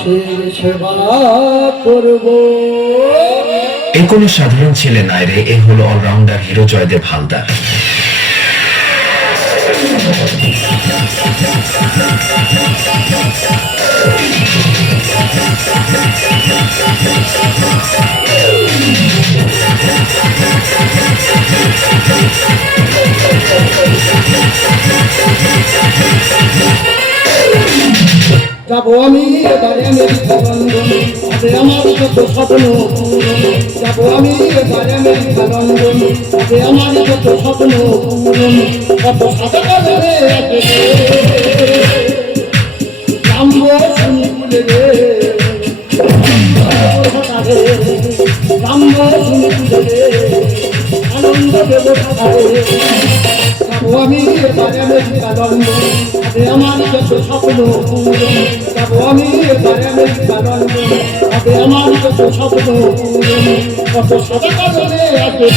মানুষের সেবা করব। এ কোনো সাধারণ ছেলে নয় রে, এ হলো অলরাউন্ডার হিরো জয়দেব হালদার। যাবো আমি এবারে আমেরিকা লন্ডন, হবে আমার যত স্বপ্ন পূরণ। যাবো আমি এবারে আমেরিকা লন্ডন, হবে আমার যত স্বপ্ন পূরণ। কত সাদা কাজে নামবো শুনি তুলে রে, নামবো শুনি তুলে রে, আনন্দ দেব সাদারে। যাবো আমি এবারে আমেরিকা লন্ডন, হবে আমার যত স্বপ্ন পূরণ। যাবো আমি এবারে আমেরিকা লন্ডন, হবে আমার যত স্বপ্ন পূরণ। কত সাদা কাজে আছে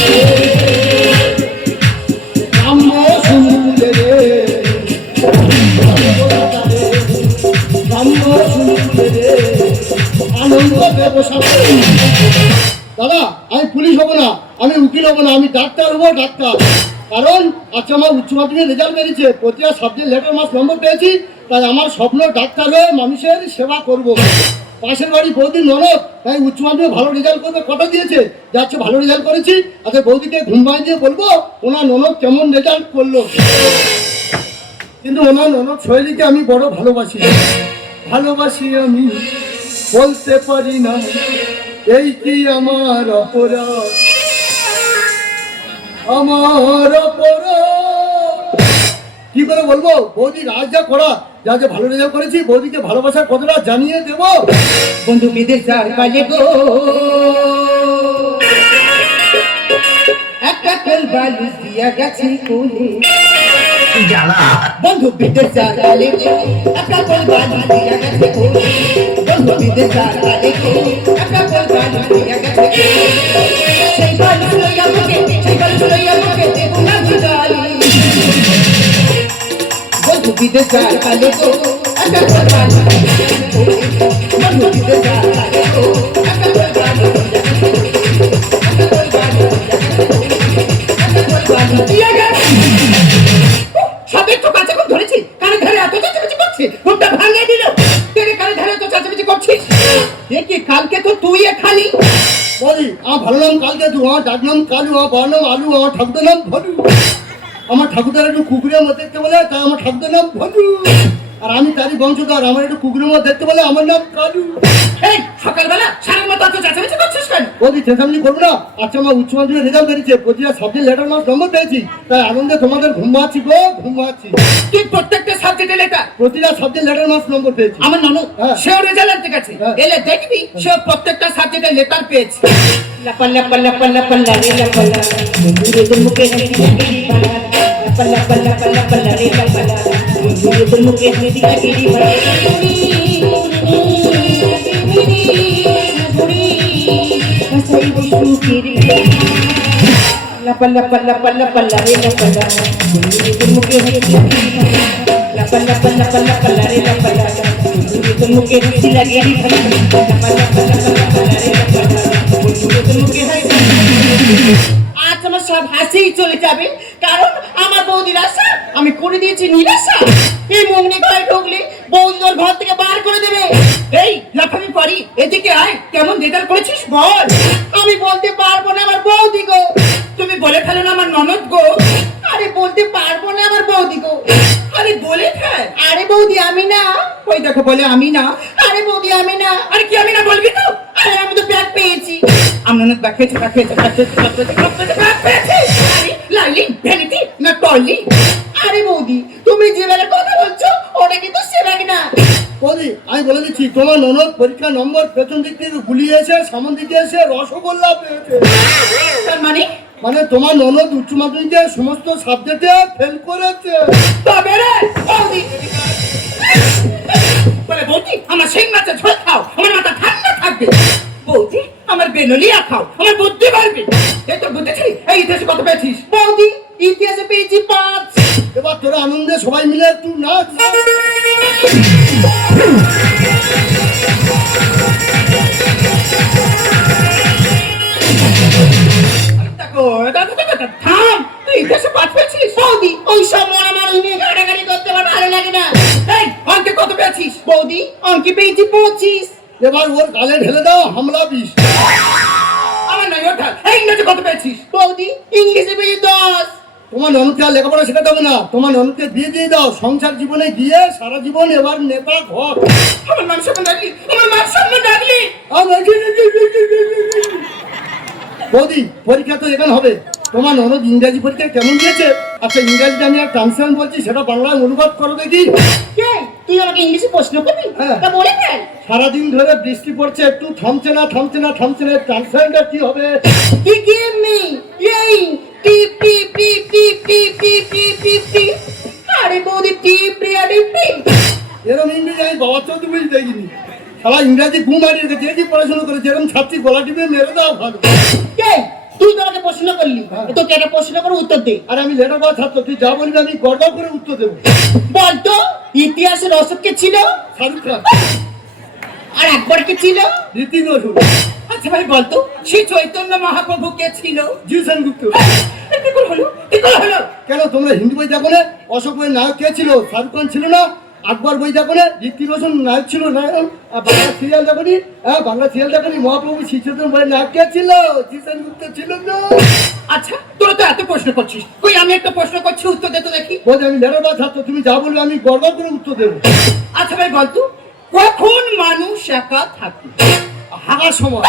নামবো শুনি তুলে রে, নামবো শুনি তুলে রে, আনন্দ দেব সাদারে। দাদা, আমি পুলিশ হবো না, আমি উকিল হবো না, আমি ডাক্তার হবো, ডাক্তার। কারণ আজকে আমার উচ্চ মাধ্যমিকের রেজাল্ট বেরিয়েছে, প্রতিটা সাবজেক্ট লেটার মার্কস নম্বর পেয়েছি, তাই আমার স্বপ্ন ডাক্তার হয়ে মানুষের সেবা করব। পাশের বাড়ি বৌদি ননদ, তাই উচ্চ মাধ্যমিক ভালো রেজাল্ট করবে কটা দিয়েছে, যাচ্ছে ভালো রেজাল্ট করেছি। আচ্ছা বৌদিকে ঘুম পাড়িয়ে দিয়ে বলবো ওনার ননদ কেমন রেজাল্ট করলো। কিন্তু ওনার ননদ শৈলীকে আমি বড় ভালোবাসি, ভালোবাসি আমি বলতে পারি না, এই কি আমার অপরাধ, আমার অপরাধ। কি করে বলবো বৌদি রাজ যা করা, যা যা ভালো রেজাল্ট করেছি, বৌদিকে ভালোবাসার কথাটা জানিয়ে দেবো। বন্ধু বিদেশ যার কালে গো, একটা কল বালু দিয়া গেছে কোলে। বন্ধু বিদেশ যার কালে গো, একটা কল বালু দিয়া গেছে কোলে। বন্ধু বিদেশ যার কালে গো, একটা কল বালু দিয়া গেছে কোলে। সেই বালু লইয়া মুখে, সেই বালু লইয়া মুখে দেবো না গুজালি। বন্ধু বিদেশ যার কালে গো, একটা কল বালু দিয়া গেছে কোলে। বন্ধু বিদেশ যার কালে গো, একটা কল বালু দিয়া গেছে কোলে। একটা কল বালু দিয়া গেছে কোলে। একটা কল বালু দিয়া গেছে। সাপের তো কাছে কোন ধরেছি, কানে ধরে এত চেঁচামেচি করছে, ঘুমটা ভাঙিয়ে দিল। তেরে কানে ধরে তো চেঁচামেচি করছিস, দেখি কালকে তো তুই এখানি। বলি আমার ভালো নাম কালকে তু, আমার ডাক নাম কালু, আমার বড় নাম আলু, আমার ঠাকুরের নাম ভলু। আমার ঠাকুরদার একটু কুকুরের মতো দেখতে বলে, তাই আমার ঠাকুরের নাম ভলু। আর আমি তারই বংশধর, আমার একটু কুকুরের মতো দেখতে বলে আমার নাম কালু। এই সকালবেলা সারের মতো এত চেঁচামেচি করছিস কেন? বৌদি চেঁচামেচি করবো না, আচ্ছা আমার উচ্চ মাধ্যমিক রেজাল্ট বেরিয়েছে, প্রতিটা সাবজেক্ট লেটার মার্কস নম্বর পেয়েছি, তাই আনন্দে তোমাদের ঘুমাচ্ছি গো, ঘুমাচ্ছি। তুই প্রত্যেকটা সাবজেক্টে লেটার, প্রতিটা সাবজেক্ট লেটার মার্কস নম্বর পেয়েছি। আমার ননদ হ্যাঁ। সেও রেজাল্ট আনতে গেছে, হ্যাঁ। এলে দেখবি সে প্রত্যেকটা সাবজেক্টে লেটার পেয়েছে। লাপা লাপা লাপা লাপা লারে লাপা লা, বন্ধুরে তোর মুখে হাসি লাগেরি ভালা। লাপা লাপা লাপা লাপা লারে লাপা লা, বন্ধুরে তোর মুখে হাসি লাগেরি ভালা। হাসাই সুখের লাপা লাপা লাপা লাপা লারে লাপা লা, বন্ধুরে তোর মুখে হাসি লাগেরি ভালা। লাপা লাপা লাপা লাপা লারে লাপা লা, বন্ধুরে তোর মুখে হাসি লাগেরি ভালা। লাপা লাপা লাপা লাপা লারে লাপা লা, বন্ধুরে তোর মুখে হাসি। আজ আমার সব হাসিই চলে যাবে, কারণ আমার বৌদির আশা আমি করে দিয়েছি নিরাশা। এই মঙ্গনি ঘরে ঢুকলে বৌদি তোর ঘর থেকে বার করে দেবে। এই লাফামি পরি, এদিকে আয়, কেমন রেজাল্ট করেছিস বল। আমি বলতে পারবো না আমার বৌদি গো, তুমি বলে ফেলো না আমার ননদ গো। আরে বলতে পারবো না আমার বৌদি গো। আরে বলে ফেল। আরে বৌদি আমি না। ওই দেখো বলে আমি না। আরে বৌদি আমি না। আরে কি আমি না বলবি তো? আরে আমি তো ব্যাগ পেয়েছি। আমি ননদ ব্যাগ পেয়েছি, ব্যাগ পেয়েছি, ব্যাগ পেয়েছি, ব্যাগ পেয়েছি, ব্যাগ পেয়েছি, ব্যাগ পেয়েছি। আরে লাইলি ভ্যানিটি না টলি। আরে বৌদি তুমি যে ব্যাগের কথা বলছো ওটা কিন্তু সে ব্যাগ না। বৌদি আমি বলে দিচ্ছি, তোমার ননদ পরীক্ষা নম্বর পেছন দিক থেকে গুলিয়েছে, সামন দিকে এসে রসগোল্লা পেয়েছে। তার মানে মানে তোমার ননদ উচ্চ মাধ্যমিকে সমস্ত সাবজেক্টে ফেল করেছে। তবে রে বৌদি বলে বৌদি আমার শিং মাছের ঝোল খাও, আমার মাথা ঠান্ডা থাকবে। বৌদি আমার বেনলিয়া খাও, আমার বুদ্ধি বাড়বে। এই তো বুঝেছি। এই ইতিহাসে কত পেয়েছিস? বৌদি ইতিহাসে পেয়েছি 5। এবার তোরা আনন্দে সবাই মিলে একটু নাচ। ইতিহাসে পাঠ পেয়েছিস? বৌদি ওই সব মারামারি নিয়ে গাড়াগাড়ি করতে আমার ভালো লাগে না। এই অঙ্কে কত পেয়েছিস? বৌদি অঙ্কে পেয়েছি 25। এবার ওর গালে ঢেলে দাও হামলা বিষ। আমার নয় ওঠা। এই ইংরেজি কত পেয়েছিস? বৌদি ইংলিশে পেয়েছি 10। তোমার ননদকে আর লেখাপড়া শেখাতে হবে না, তোমার ননদকে বিয়ে দিয়ে দাও। সংসার জীবনে গিয়ে সারা জীবন এবার নেতা ঘর। আমার মান সম্মান ডাকলি, আমার মান সম্মান ডাকলি। বৌদি পরীক্ষা তো এখানে হবে, তোমার ননদ ইংরাজি পরীক্ষা কেমন দিয়েছে? আচ্ছা ইংরাজিতে আমি আর ট্রান্সলেশন বলছি, সেটা বাংলায় অনুবাদ করো দেখি। এই, তুই আমাকে ইংলিশে প্রশ্ন করবি? হ্যাঁ। তা বলে ফেল। সারাদিন ধরে বৃষ্টি পড়ছে, একটু থামছে না থামছে না থামছে না, ট্রান্সলেশনটা কি হবে? He gave me rain. টিপ টিপ টিপ টিপ টিপ টিপ টিপ টিপ টিপ। আরে বৌদি টিপ রে আরে টিপ। এরকম ইংরেজি আমি বাবা চোদ্দ বুঝি দেখিনি। সারা ইংরাজি ঘুম হারিয়ে রেখেছে, যে কি পড়াশোনা করেছে, এরকম ছাত্রী গলা টিপে মেরে দাও ভালো। এই, তুই তো আমাকে প্রশ্ন করলি, হ্যাঁ। তোকে একটা প্রশ্ন করে উত্তর দে। আর আমি লেটার পাওয়া ছাত্র, তুই যা বলবি আমি গড়গড় করে উত্তর দেবো। বলতো ইতিহাসের অশোক কে ছিল? শাহরুখ খান, আর একবার কে ছিল? ঋতিক রোশন, আচ্ছা ভাই বলতো সেই চৈতন্য মহাপ্রভু কে ছিল? জিউ সেনগুপ্ত। কি করে হলো? কি করে হলো? কেন তোমরা হিন্দি বই দেখো না? অশোক বইয়ের নায়ক কে ছিল? শাহরুখ খান ছিল না? আকবর বই দেখো না? ঋতিক রোশন নায়ক ছিল নায়ক। আর বাংলা সিরিয়াল দেখো নি? হ্যাঁ বাংলা সিরিয়াল দেখো নি? মহাপ্রভু শ্রীচৈতন্য বইয়ের নায়ক কে ছিল? জিউ সেনগুপ্ত ছিল না? আচ্ছা তোরা তো এত প্রশ্ন করছিস, কই আমি একটা প্রশ্ন করছি উত্তর দে তো দেখি। বলছি আমি লেটার পাওয়া ছাত্র, তুমি যা বলবে আমি গড়গড় করে উত্তর দেবো। আচ্ছা ভাই বলতো কখন মানুষ একা থাকে? হাগার সময়।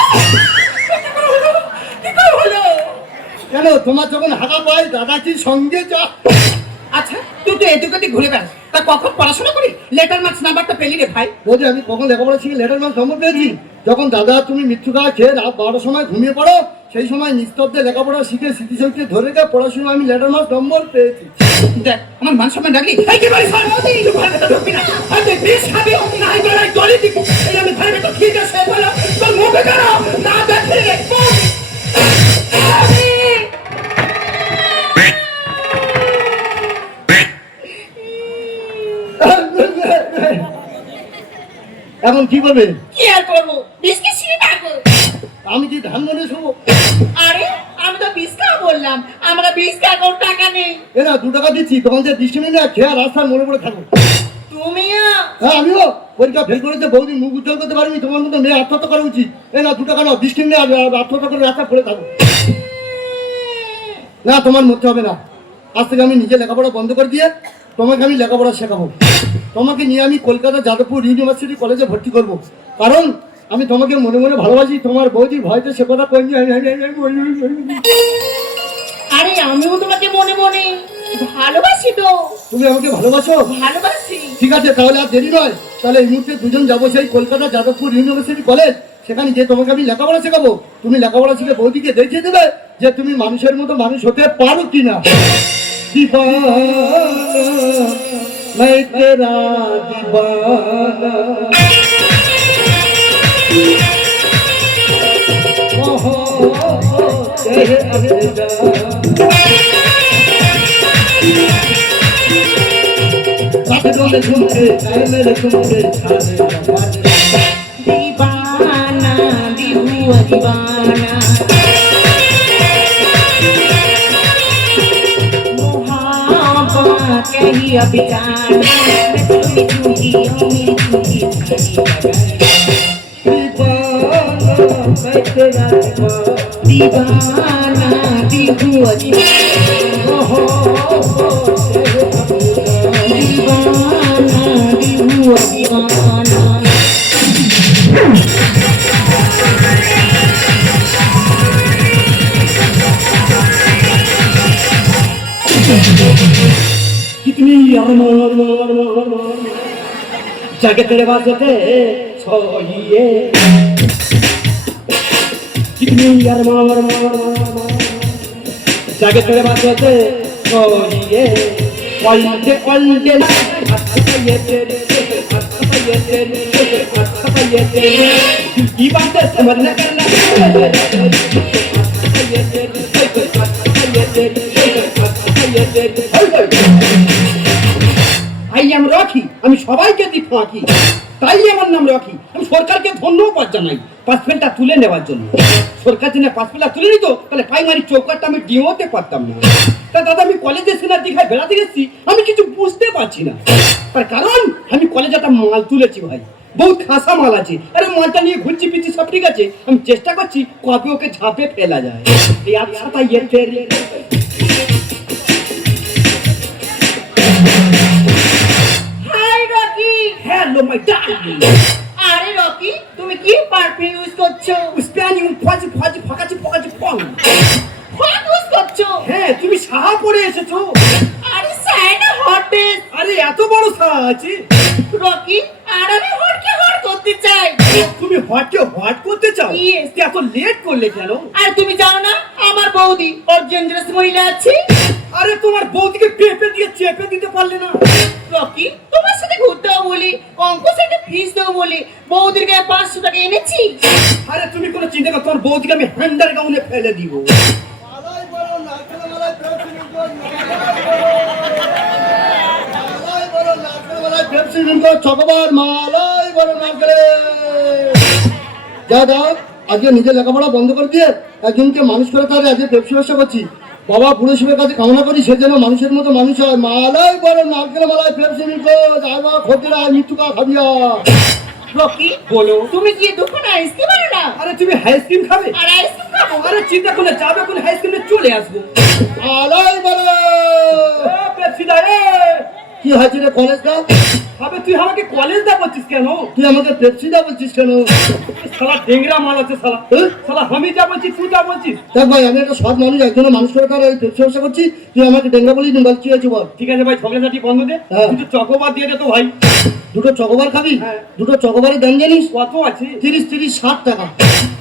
কি করে হলো? কেন তোমার যখন হাগা পাই দাদা কি সঙ্গে যা? আচ্ছা তুই তো এদিক ওদিক ঘুরে বেড়াস, তা কখন পড়াশোনা করি লেটার মার্কস নাম্বারটা পেলি রে ভাই? বলছি আমি কখন লেখাপড়া শিখে লেটার মার্কস নম্বর পেয়েছি? যখন দাদা তুমি মৃত্যু খাওয়া খেয়ে রাত 12টার সময় ঘুমিয়ে পড়ো, সেই সময় নিস্তব্ধে লেখাপড়া শিখে স্মৃতিশক্তি ধরে রেখে পড়াশোনা আমি লেটার মার্কস নম্বর পেয়েছি। দেখ আমার মান সম্মান ডাকলি। এই কি বলিস? তুই ঘরের ভেতর ঢুকবি না। আর তুই বিষ খাবি না, এই গলায় দড়ি দিবি। এই আমি ঘরের ভেতর খেয়ে যা শুয়ে পড়লাম, তোর মুখে কেন না দেখে এখন কি করবে? কি আর করবো, বিস্কিট ছিঁড়ে থাকবো। আমি কি ধান মনে শোবো? আরে আমি তো বিস্কা বললাম, আমরা বিস্কা কোন টাকা নেই। এ না 2 টাকা দিচ্ছি, তখন যে দৃষ্টি নেই না, খেয়ে রাস্তার মনে পড়ে থাকো। তুমিও হ্যাঁ আমিও পরীক্ষা ফেল করেছে, বহুদিন মুখ উজ্জ্বল করতে পারিনি, তোমার মতো মেয়ে আত্মহত্যা করা উচিত। এ না 2 টাকা নাও, দৃষ্টি নেই, আত্মহত্যা করে রাস্তা পড়ে থাকো। না তোমার মরতে হবে না, আজ থেকে আমি নিজে লেখাপড়া বন্ধ করে দিয়ে তোমাকে আমি লেখাপড়া শেখাবো। তোমাকে নিয়ে আমি কলকাতা যাদবপুর ইউনিভার্সিটি কলেজে ভর্তি করব, কারণ আমি তোমাকে মনে মনে ভালোবাসি। তোমার বৌদি ভয়তে সে কথা কইনি। আরে আমিও তোমাকে মনে মনে ভালোবাসি তো। তুমি আমাকে ভালোবাসো? ভালোবাসি। ঠিক আছে তাহলে আর দেরি নয়, তাহলে এই মুহূর্তে দুজন যাবো সেই কলকাতা যাদবপুর ইউনিভার্সিটি কলেজ, সেখানে গিয়ে তোমাকে আমি লেখাপড়া শেখাবো। তুমি লেখাপড়া শিখে বৌদিকে দেখিয়ে দেবে যে তুমি মানুষের মতো মানুষ হতে পারো কিনা। दीवाना मैं तेरा दीवाना दीवाना दिहुआ दीवाना कही अभी जाना मैं झूठी हूँ मेरी झूठी दीवाना दिहुआ दीवाना दिहुआ दीवाना। कितनी जाके तेरे पास होते सोइए, कितनी जाके तेरे पास होते सोइए, पलटे पलटे ये तेरे दिल की बातें समझना करना আই এম রকি, আমি সবাইকে দিই ফাঁকি, তাই আমার নাম রকি। আমি সরকারকে ধন্যবাদ জানাই, পাসপেলটা তুলে নেওয়ার জন্য। সরকার জন্য পাসপেলটা তুলে নিত তাহলে প্রাইমারি চৌকাটটা আমি ডিঙোতে পারতাম না। তা দাদা আমি কলেজে সিনার দীঘায় বেড়াতে গেছি, আমি কিছু বুঝতে পারছি না। তার কারণ আমি কলেজে একটা মাল তুলেছি ভাই, বহুত খাসা মাল আছে। আরে মালটা নিয়ে ঘুরছি পিছি সব ঠিক আছে, আমি চেষ্টা করছি কবে ওকে ঝাঁপে ফেলা যায়। এই আচ্ছা তাই এর ফের hi Rocky. Hello my darling. আরে রকি, তুমি কি পারফিউম ইউজ করছো? স্প্যানিং ফাজি ফাজি ফাকাচি ফাকাচি পং। হোয়াট ইউজ করছো? হ্যাঁ তুমি সাহা পরে এসেছো। আরে সাইনা হট ডেস। আরে এত বড় সাহা আছে। রকি, আর আমি হটকে হট করতে চাই। তুমি হটকে হট করতে চাও? Yes. এত লেট করলে কেন? আর তুমি জানো না আমার বৌদি ওর জেন্ডারাস মহিলা আছে? আরে তোমার বৌদিকে পেপে দিয়ে চেপে দিতে পারলে না? রকি, তোমার সাথে ঘুরতে হবে বলি, অঙ্ক সাথে ফিস দেবো বলি বৌদির গায়ে 500 টাকা এনেছি। আরে তুমি কোনো চিন্তা করো, তোমার বৌদিকে আমি হ্যান্ডার গাউনে ফেলে দিব। মালাই বলো নারকেল মালাই পেপসি মিল্ক, মালাই বলো নারকেল মালাই পেপসি মিল্ক, চকোবার মালাই বলো নারকেল। যা দাও, আজকে নিজের লেখাপড়া বন্ধ করে দিয়ে একজনকে মানুষ করে তাহলে আজকে পেপসি ব্যবসা করছি। বাবা বুড়ো শিবের কাছে কামনা করি সে যেন মানুষের মতো মানুষ হয়। মালাই বলো নারকেল মালাই পেপসি মিল্ক, যাই বা খোঁজরা মৃত্যুকা খাবিয়া। রকি, বলো। তুমি কি দোকানে আইসক্রিম আনো না? আরে তুমি আইসক্রিম খাবে? আর আইসক্রিম খাবো? আরে চিন্তা করলে যাবে কোন আইসক্রিমে চলে আসবো। মালাই বলো। পেপসি দা এ কি হয়েছে রে কলেজটা? আবে তুই আমাকে কলেজ দা বলছিস কেন? তুই আমাকে পেপসি দা বলছিস কেন? শালা ডেংরা মাল আছে শালা। হ্যাঁ? শালা আমি যা বলছি তুই যা বলছিস। দেখ ভাই, আমি একটা সৎ মানুষ, একজন মানুষ করে তার এই পেপসি ব্যবসা করছি, তুই আমাকে ডেঙ্গা বলিস নি, বল কি হয়েছে বল। ঠিক আছে ভাই, ঝগড়াঝাটি বন্ধ দে। হ্যাঁ। কিন্তু চকোবার দিয়ে দে তো ভাই। দুটো চকোবার খাবি? হ্যাঁ। দুটো চকোবারের দাম জানিস? কত আছে? 30-60 টাকা।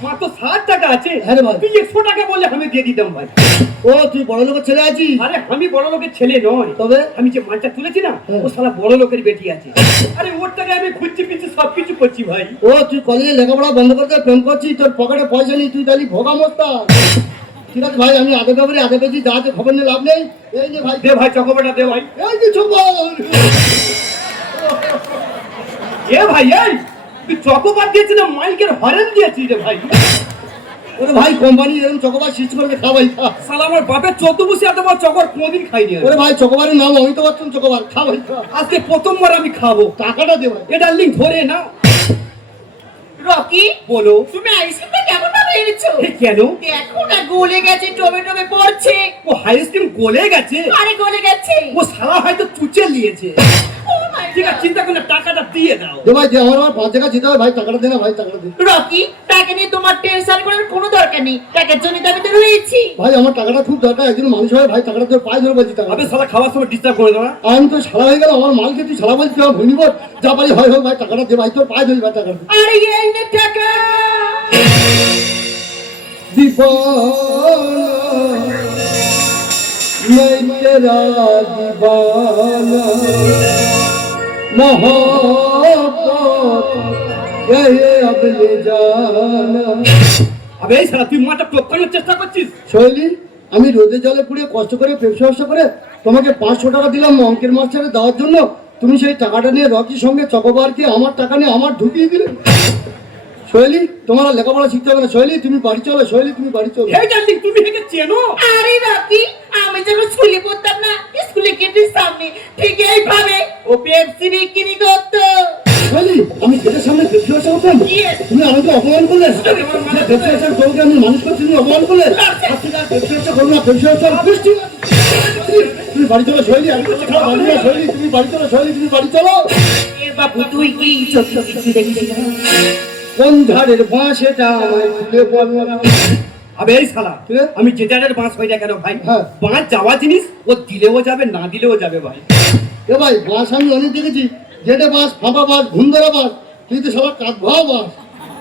মাত্র 60 টাকা আছে? হ্যাঁ রে ভাই। তুই 100 টাকা বললে আমি দিয়ে দিতাম ভাই। ও তুই বড় লোকের ছেলে আছিস? আরে আমি বড় লোকের ছেলে নয়, তবে আমি যে মালটা তুলেছি না হ্যাঁ। ও শালা বড় লোকের বেটি আছে। আরে ওর টাকা আমি খুঁজছি পিছু সবকিছু করছি ভাই। ও তুই কলেজে লেখাপড়া বন্ধ করতে প্রেম করছিস, তোর পকেটে পয়সা নেই, তুই তাহলে ভোগা মস্তা। ঠিক আছে ভাই, আমি আধে ব্যাপারে আধে পেয়েছি, যা আছে খবর নিয়ে লাভ নেই। এই যে ভাই, দে ভাই চকোবারটা দে ভাই। এই যে চকোবার। এ ভাই এই তুই চকোবার দিয়েছিস না মাইকের হরেন দিয়েছিস রে ভাই? ওরে ভাই, কোম্পানি এরকম চকোবার সৃষ্টি করে খা ভাই, খা। শালা আমার বাপের 14 বছর এত বড় চকোবার কোনদিন খাইনি আমি। ওরে ভাই, চকোবারের নাম অমিতাভ বচ্চন চকোবার, খা ভাই খা। আজকে প্রথমবার আমি খাবো। টাকাটা দে ভাই। এ ডার্লিং ধরে না। রকি, বলো। তুমি আইসক্রিমটা কেমন ভাবে এনেছো? এ কেন? দেখো না গলে গেছে, টবে টবে পড়ছে। ও আইসক্রিম গলে গেছে? আরে গলে গেছে। ও শালা হয়তো চুচে নিয়েছে। ও মাই ঠিক আছে চিন্তা করে টাকাটা দিয়ে দাও। দে ভাই, দে, আমার 5 টাকা যেতে হবে ভাই, টাকাটা দে না ভাই, টাকাটা দে। রকি, টাকা নিয়ে তোমার টেনশন করার কোনো দরকার নেই, টাকার জন্য দাবি তো রয়েছি। ভাই আমার টাকাটা খুব দরকার, একজন মানুষ হয় ভাই, টাকাটা তোর পায়ে ধরে বলছি টাকা। আবে শালা খাওয়ার সময় ডিস্টার্ব করে দাও না। আমি তো সারা হয়ে গেল, আমার মালকে তুই সারা বলছিস, আমার ভুলিব যা পারি হয় হোক ভাই, টাকাটা দে ভাই, তোর পায়ে ধরি ভাই, টাকাটা আরে এই নে টাকা। दीवाना मैं तेरा दीवाना मोहब्बत ये अब ले जाना। আবে এই শালা তুই মাথা টপকানোর চেষ্টা করছিস। শৈলী, আমি রোদে জলে পুড়ে কষ্ট করে পেপসি ব্যবসা করে তোমাকে 500 টাকা দিলাম অঙ্কের মাস্টারে দেওয়ার জন্য, তুমি সেই টাকাটা নিয়ে রকির সঙ্গে চকোবারকে আমার টাকা নিয়ে আমার ঢুকিয়ে দিলে। শৈলী, তোমার আর লেখাপড়া শিখতে হবে না। শৈলী তুমি বাড়ি চলো, শৈলী তুমি বাড়ি চলো। হে ডার্লিং তুমি একে চেনো? আরে রকি, আমি যখন স্কুলে পড়তাম না, স্কুলে গেটের সামনে ঠিক এইভাবে ও পেপসি বিক্রি করতো। শৈলী, আমি গেটের সামনে পেপসি ব্যবসা করতাম, Yes. তুমি আমাকে অপমান করলে। পেপসি ব্যবসা করবো আমি মানুষ করছি, তুমি অপমান করলে। আজকে আর পেপসি ব্যবসা করবো না, পেপসি ব্যবসা পুষ্টি। তুমি বাড়ি চলো শৈলী, আমি তো কোথাও বাড়ি না। শৈলী তুমি বাড়ি চলো, শৈলী তুমি বাড়ি চলো। এ বাবু, তুই কি চোখে কিছু দেখছিস না? কোন ঝাড়ের বাঁশেটা আমায় তুলে বলো না। আবে এই শালা কি রে? আমি যেটারের বাঁশ হই না কেন ভাই, হ্যাঁ। বাঁশ যাওয়া জিনিস, ও দিলেও যাবে না দিলেও যাবে ভাই। এ ভাই, বাঁশ আমি অনেক দেখেছি, জেটে বাঁশ, ফাঁপা বাঁশ, ঘুমধরা বাঁশ, তুই তো সারা কাজ ভাও বাঁশ,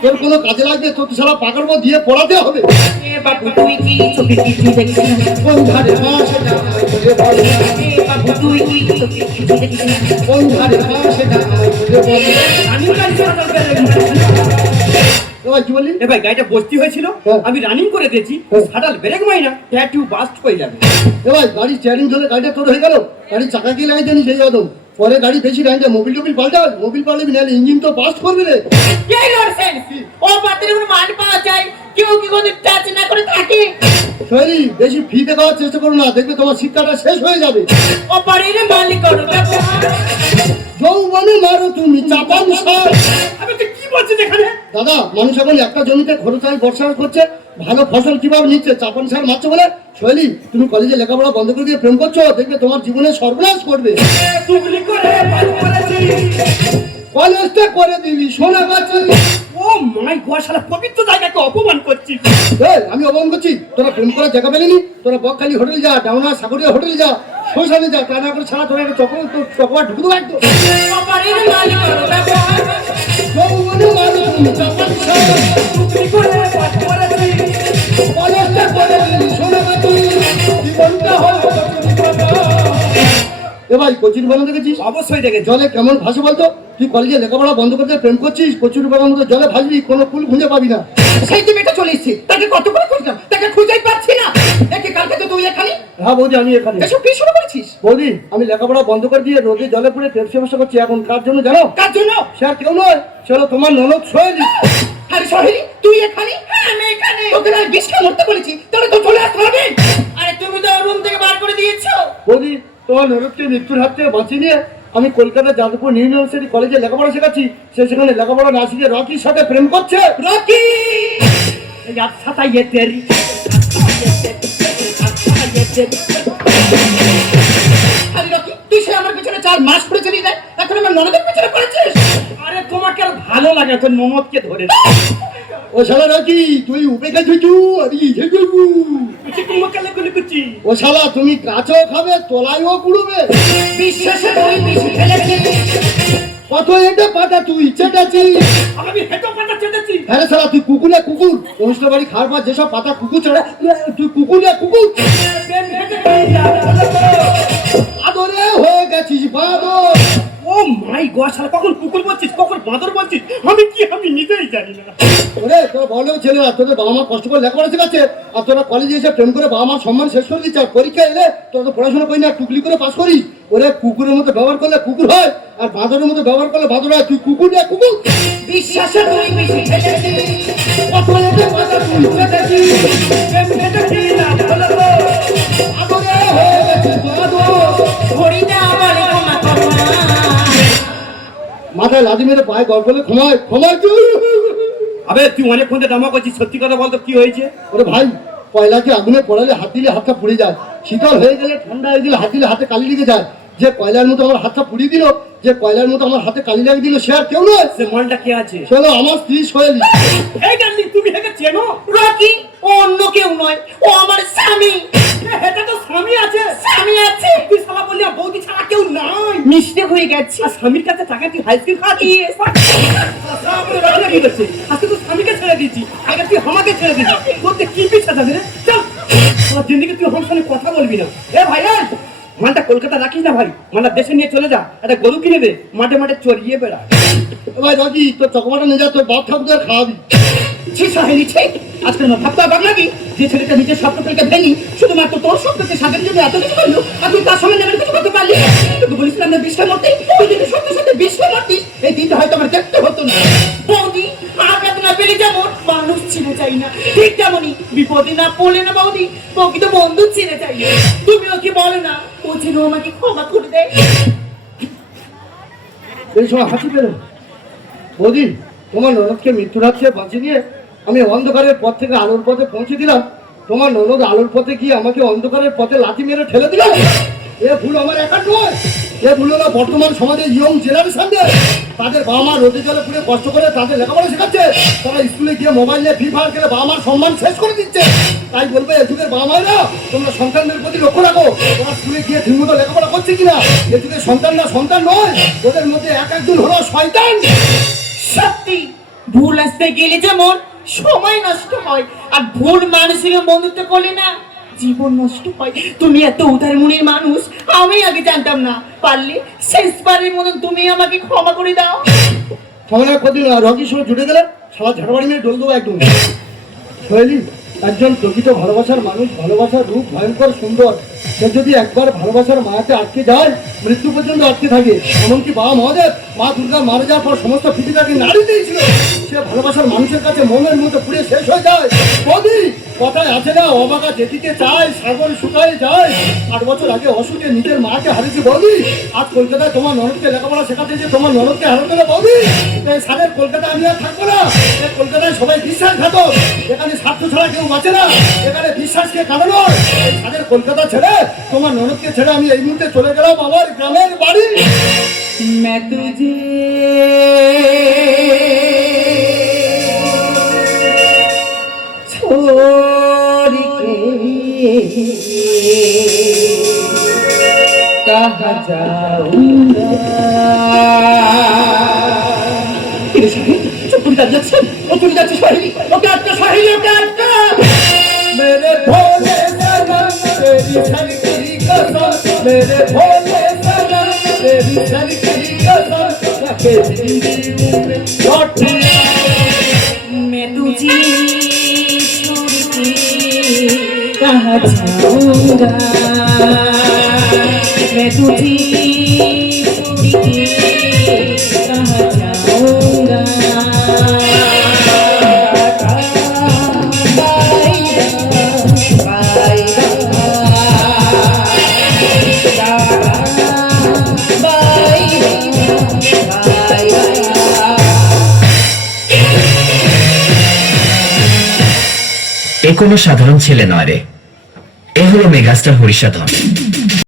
তোর কোনো কাজে লাগবে, তোর তো সারা পাকার পর দিয়ে পড়াতে হবে। এ বাবু, তুই কি চোখে কিছু দেখছিস না? কোন ঝাড়ের বাঁশেটা আমায় তুলে বলো না। এ বাবু, তুই কি চোখে কিছু দেখছিস না? কোন ঝাড়ের বাঁশেটা আমায় তুলে বলো না। রানিং গাড়ি চালাতে হবে। এ ভাই কি বললি? এ ভাই গাড়িটা বসতি হয়েছিল, হ্যাঁ। আমি রানিং করে দিয়েছি, হ্যাঁ। সাডাল ব্রেক মারি না, ট্যাটু বাস্ট হয়ে যাবে। এ ভাই, গাড়ি স্টিয়ারিং ধরে গাড়িটা তোর হয়ে গেল, গাড়ি চাকা কি লাগাই জানিস এই অদম, পরে গাড়ি বেশি লাগাই মোবিল টোবিল পাল্টা, মোবিল পাল্টাবি নাহলে ইঞ্জিন তো বাস্ট করবি রে। এই নরসেন্স, ও বাতিল কোনো শৈলী বেশি ফ্রিতে খাওয়ার চেষ্টা করো না, দেখবে তোমার শিক্ষাটা শেষ হয়ে যাবে। অপারের মালিক করো ব্যবহার। যৌবনে মারো তুমি চাপান সার। আমি তুই কি বলছিস এখানে? দাদা, মানুষ এখন একটা জমিতে খরচায় বর্ষা করছে, ভালো ফসল কিভাবে নিচ্ছে, চাপান সার মারছো বলে। শৈলী, তুমি কলেজে লেখাপড়া বন্ধ করে দিয়ে প্রেম করছো, দেখবে তোমার জীবনে সর্বনাশ করবে। তুগলি করে পাস করেছি। কলেজটা করে দিবি সোনা গাছি। ও মাই গড, শালা পবিত্র জায়গাকে অপমান করছিস। এই, আমি অপমান করছি? তোরা প্রেম করার জায়গা পেলিনি? তোরা বকখালি হোটেল যা, ডাউনা সাগরিয়া হোটেল যা, শ্মশানে যা, তা না করে ছাড়া তোরা একটা চকোয়া ঢুকে দেবো একদম। অপারের মালিক করো ব্যবহার। যৌবনে মারো তুমি চাপান সার। তুগলি করে পাস করেছি। কলেজটা করে দিবি সোনা গাছি। জীবনটা হলো কচুরি পাতা। এ ভাই, কচুরি বাগান দেখেছিস? অবশ্যই দেখেছি। জলে কেমন ভাসে বলতো? তুই কলেজে লেখাপড়া বন্ধ করতে প্রেম করছিস, কচুরি বাগান মতো জলে ভাসবি, কোনো ফুল খুঁজে পাবি না। সেই তুমি এটা চলে এসেছি, তাকে কত করে খুঁজলাম, তাকে খুঁজেই পাচ্ছি না। একে কালকে তো তুই এখানে হ্যাঁ বৌদি, আমি এখানে। এসব কি শুরু করেছিস? বৌদি, আমি লেখাপড়া বন্ধ করে দিয়ে রোদে জলে পড়ে পেট সমস্যা করছি। এখন কার জন্য জানো? কার জন্য? সে আর কেউ নয়, সে হলো তোমার ননদ শৈলী। আরে সহেলি, তুই এখানে? হ্যাঁ, আমি এখানে। তোকে আমি বিষ খেয়ে মরতে বলেছি, তাহলে তো চলে আসতে হবে। আরে তুমি তো রুম থেকে বার করে দিয়েছো। বৌদি, তোমার ননদকে মৃত্যুর হাত থেকে বাঁচিয়ে নিয়ে আমি কলকাতা যাদবপুর ইউনিভার্সিটি কলেজে লেখাপড়া শেখাচ্ছি। সে সেখানে লেখাপড়া না শিখে রকির সাথে প্রেম করছে। রকি! এই আচ্ছাটা ইয়ে তেরি। আরে রকি, তুই সে আমার পেছনে 4 মাস পড়েছিলি না, এখন আমার ননদের পেছনে পড়েছিস। আরে তোমাকে আর ভালো লাগে তোর ননদকে ধরে। ও শালা রকি, তুই উপেক্ষা ছুটু আমি ঝেঁকু। তুই তোমাকে লেগুলি করছি। ও শালা, তুমি কাছেও খাবে, তলায়ও পুড়বে। বিশ্বাসে তুই বিষ ফেলেছিস। কত এটা পাতা তুই চেটাচ্ছি। আমি হেঁটো পাতা চেটেছি। হ্যাঁ শালা, তুই কুকুর না কুকুর? অনুষ্ঠান বাড়ি খাওয়ার পর যেসব পাতা কুকুর চড়ে, তুই কুকুর না কুকুর? প্রেম হেঁটে গেছি, আর ভালো করো। আদরে হয়ে গেছিস বাদর। ও মাই গড, শালা কখন কুকুর বলছিস, কখন বাঁদর বলছিস, আমি নিজেই জানি না। ওরে, তোরা বড়লোক ছেলেরা, তোদের বাবা মা কষ্ট করে লেখাপড়া শেখাচ্ছে, আর তোরা কলেজে এসে প্রেম করে বাবা মার সম্মান শেষ করে দিচ্ছে। আর পরীক্ষা এলে তোরা তো পড়াশোনা করি না, টুকলি করে পাস করিস। ওরে, কুকুরের মতো ব্যবহার করলে কুকুর হয়, আর বাঁদরের মতো ব্যবহার করলে বাঁদর হয়। তুই কুকুর না কুকুর? বিশ্বাসে তুই বিষ ফেলেছিস। কত এটা পাতা তুই চেটাচ্ছিস। প্রেম হেঁটে গেছি, আর ভালো করো। আদরে হয়ে গেছিস বাদর। হরিদা আমার ক্ষমা করো না। মাথায় লাঠি মেরে পায়ে গল্প বলে ক্ষমায় ক্ষমায় তুই। আবে তুই অনেক ফোনে ড্রামা করছিস, সত্যি কথা বলতো কি হয়েছে? ওরে ভাই, কয়লাকে আগুনে পড়ালে হাত দিলে হাতটা পুড়ে যায়, শীতল হয়ে গেলে ঠান্ডা হয়ে গেলে হাত দিলে হাতে কালি লেগে যায়। যে কয়লার মতো আমার হাতটা পুড়িয়ে দিল, যে কয়লার মতো আমার হাতে কালি লাগিয়ে দিল, সে আর কেউ নয়, সে মালটা কে আছে? সে হলো আমার স্ত্রী শৈলী। এই ডার্লিং, তুমি হেকে চেনো? রকি, ও অন্য কেউ নয়, ও আমার স্বামী। হেটা তো স্বামী আছে। স্বামী আছে? তুই শালা বললি আর বৌদি ছাড়া কেউ নাই। মিস্টেক হয়ে গেছে। আর স্বামীর কাছে টাকা তুই আইসক্রিম খাচ্ছিস? Yes. সামনে রাখলে কি করছিস? আজকে তুই স্বামীকে ছেড়ে দিয়েছি, আগে তুই আমাকে ছেড়ে দিয়েছি। তোর যে কি পিছা থাকে রে? চল, তোর জিন্দিগি তুই আমার সঙ্গে কথা বলবি না। এ ভাই, এই, মালটা কলকাতা রাখিস না ভাই, মালটা দেশে নিয়ে চলে যা, একটা গরু কিনে দে, মাঠে মাঠে চড়িয়ে বেড়া। ভাই রকি, তোর চকমাটা নিয়ে যা, তোর বাপ ঠাকুর খাওয়াবি। ছি সাহেলি, ঠিক। আজকে না ভাবতে হবে নাকি যে ছেলেটা নিজের স্বপ্নকে ভেঙে শুধুমাত্র তোর স্বপ্নকে সাজানোর জন্য এত কিছু করলো, আর তুই তার সামনে নেমে কিছু করতে পারলি? তোকে বলেছিলাম না বিষটা মরতে, তুই যদি সত্যি সত্যি বিষটা মরতিস, এই দিনটা হয়তো আমার দেখতে হতো না। বৌদি, আঘাত না পেলে যেমন মানুষ চিনে চাই না, ঠিক তেমনই বিপদে না পড়লে না বৌদি, প্রকৃত বন্ধু চিনে চাই না। তুমি ওকে বলো না, ও যেন আমাকে ক্ষমা করে দেয়। এই সময় হাসি পেল। বৌদি, তোমার ননদকে মৃত্যুর হাত থেকে বাঁচিয়ে নিয়ে আমি অন্ধকারের পথ থেকে আলোর পথে পৌঁছে দিলাম। তোমার ননদ আলোর পথে গিয়ে আমাকে অন্ধকারের পথে লাথি মেরে ঠেলে দিল। এ ভুল আমার একার নয়, এ ভুল হলো বর্তমান সমাজের ইয়ং জেনারেশনদের। তাদের বাবা মা রোদে জলে পুড়ে কষ্ট করে তাদের লেখাপড়া শেখাচ্ছে, তারা স্কুলে গিয়ে মোবাইল নিয়ে ফ্রি ফায়ার খেলে বাবা মার সম্মান শেষ করে দিচ্ছে। তাই বলবো, এ যুগের বাবা মায়েরা, তোমরা সন্তানদের প্রতি লক্ষ্য রাখো, ওরা স্কুলে গিয়ে ঠিকমতো লেখাপড়া করছে কিনা। এ যুগের সন্তানরা সন্তান নয়, ওদের মধ্যে এক একজন হলো শয়তান। সত্যি, ভুল আসতে গেলে যেমন সময় নষ্ট হয়, আর ভুল মানুষের বন্ধুত্ব করলে না জীবন নষ্ট হয়। তুমি এত উদার মনের মানুষ আমি আগে জানতাম না। পারলে শেষবারের মতন তুমি আমাকে ক্ষমা করে দাও। সময় কদিন রকির সঙ্গে জুড়ে গেলে সারা ঝাড়বাড়ি মেয়ে ডল দেবো একদম। শৈলী একজন প্রকৃত ভালোবাসার মানুষ, ভালোবাসার রূপ ভয়ঙ্কর সুন্দর, সে যদি একবার ভালোবাসার মায়াতে আটকে যায় মৃত্যু পর্যন্ত আটকে থাকে। এমনকি বাবা মহাদেব মা দুর্গা মারা যাওয়ার পর সমস্ত পৃথিবীটাকে নাড়ি দিয়েছিল, সে ভালোবাসার মানুষের কাছে মনের মতো পুড়ে শেষ হয়ে যায়। বৌদি, কথায় আছে না, অবাকা যেদিকে চায় সাগর শুকায় যায়। 8 বছর আগে অসুখে নিজের মাকে হারিয়েছি বৌদি, আজ কলকাতায় তোমার ননদকে লেখাপড়া শেখাতে যে তোমার ননদকে হারাতে না বৌদি। এই সাদের কলকাতায় আমি আর থাকবো না। এই কলকাতায় সবাই বিশ্বাসঘাতক, এখানে স্বার্থ ছাড়া কেউ বাঁচে না, এখানে বিশ্বাসকে কারণ এই সাদের কলকাতা ছেড়ে তোমার ননদকে ছেড়ে আমি এই মুহূর্তে চলে গেলাম আমার গ্রামের বাড়ি। मैं तुझे छोड़ के कहाँ जाऊंगा। চুপ করে দাঁড়িয়ে যাচ্ছেন, ও চলে যাচ্ছে সাহেলি, ওকে আটকা সাহেলি, ওকে আটকা। मेरे भोले सनम तेरी सर की कसम, मेरे भोले सनम तेरी सर की कसम, रखे जिंदगी में लौट मैं तुझे छोड़ के कहाँ जाऊंगा। मैं तुझे छोड़ के कहाँ जाऊंगा। এ কোনো সাধারণ ছেলে নয় রে, এ হলো মেগাস্টার হরিষাধর।